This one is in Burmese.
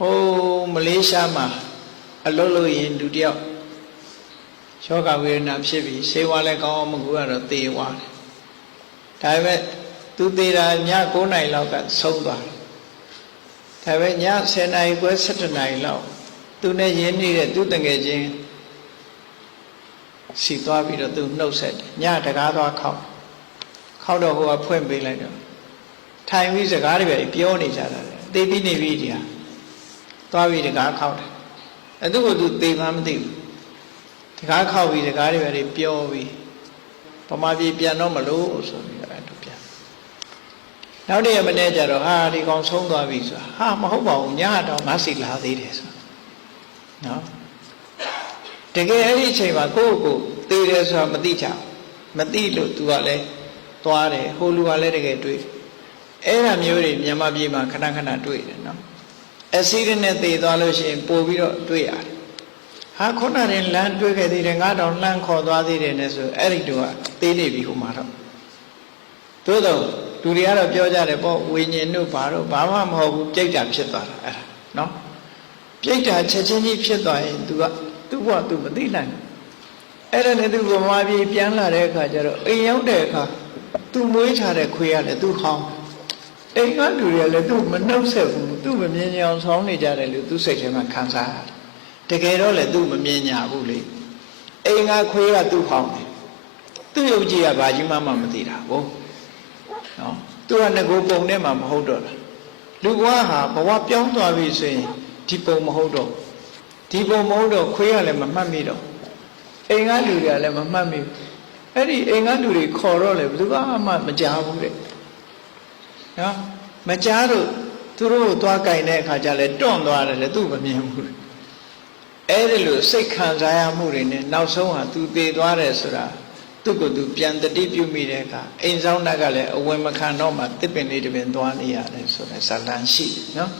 Oh, Malaysia ma, a lolo in Dudia. Shoka we na shivi, say wale ka magura te wa. Taiwan, tu te ra nya go nai lao ka so ba. Taiwan nya se nai go set nai lao. Tu ne yin ni de tu tang ge jin. Si twa pi do tu nau set. Nya ta ka twa khao. Khao do ho a phwent pai lai do. Thai wi saka de bai pyo ni ja da. Te pi ni wi dia. သွားပြီးတကားခောက်တယ်အဲ့သူ့ကိုသူသေမှမသိဘူးတကားခောက်ပြီးတကားတွေပဲပြောပြီးဗမာပြည်ပြန်တော့မလို့ဆိုပြီးအဲ့လိုပြန်နောက်တည့်ရမနေ့ကျတော့ဟာဒီကောင်ဆုံးသွားပြီဆိုတာဟာမဟုတ်ပါဘူးညတော့ငါစီလာသေးတယ်ဆိုနော်တကယ်အဲ့ဒီအချိန်မှာကိုယ့်ကိုသေတယ်ဆိုတာမသိကြဘူးမသိလို့ तू ကလည်းသွားတယ်ဟိုလူကလည်းတကယ်တွေ့အဲ့ဒါမျိုးတွေမြန်မာပြည်မှာခဏခဏတွေ့တယ်နော် accident နဲ့သေသွားလို့ရှိရင်ပို့ပြီးတော့တွေ့ရတယ်ဟာခုနကလမ်းတွေ့ခဲ့သေးတယ်ငါတော့လှမ်းခေါ်သွားသေးတယ်နဲ့ဆိုအဲ့ဒီတော့သေးနေပြီဟိုမှာတော့သို့တော့လူတွေကတော့ပြောကြတယ်ပေါ့ဝိညာဉ်တို့ဘာတော့ဘာမှမဟုတ်ဘူးပြိတ္တာဖြစ်သွားတာအဲ့ဒါနော်ပြိတ္တာချက်ချင်းကြီးဖြစ်သွားရင် तू ကသူ့ဘဝ तू မသိနိုင်အဲ့ဒါနဲ့ तू ဗမာပြည်ပြန်လာတဲ့အခါကျတော့အိမ်ရောက်တဲ့အခါ तू မွေးချတဲ့ခွေးရတယ် तू ဟောင်း အိမ်ကလူတွေကလည်းသူ့မနှုတ်ဆက်ဘူးသူ့မမြင်ကြအောင်ဆောင်းနေကြတယ်လို့သူ့စိတ်ထဲမှာခံစားရတယ်တကယ်တော့လည်းသူ့မမြင်ညာဘူးလေအိမ်ကခွေးကသူ့ဟောင်းတယ်သူ့ရုပ်ကြီးကဘာကြီးမှမသိတာဟုတ်နော်သူကငကိုပုံထဲမှာမဟုတ်တော့တာလူဘဝဟာဘဝပြောင်းသွားပြီဆိုရင်ဒီပုံမဟုတ်တော့ဒီပုံမဟုတ်တော့ခွေးကလည်းမမှတ်မိတော့အိမ်ကလူတွေကလည်းမမှတ်မိဘူးအဲ့ဒီအိမ်ကလူတွေခေါ်တော့လေဘယ်သူမှမကြားဘူးတဲ့ နော်မကြားတော့သူတို့ကိုသွားကြိုင်တဲ့အခါကျလဲတွန့်သွားတယ်လေသူ့မမြင်ဘူးအဲ့ဒီလိုစိတ်ခံစားရမှုတွေနဲ့နောက်ဆုံးဟာသူသေသွားတယ်ဆိုတာသူ့ကိုယ်သူပြန်တတိပြုမိတဲ့အခါအိမ်ဆောင်တက်ကလည်းအဝင်မခံတော့မှတစ်ပင်လေးတစ်ပင်သွားနေရတယ်ဆိုတဲ့ဇာလန်ရှိတယ်နော်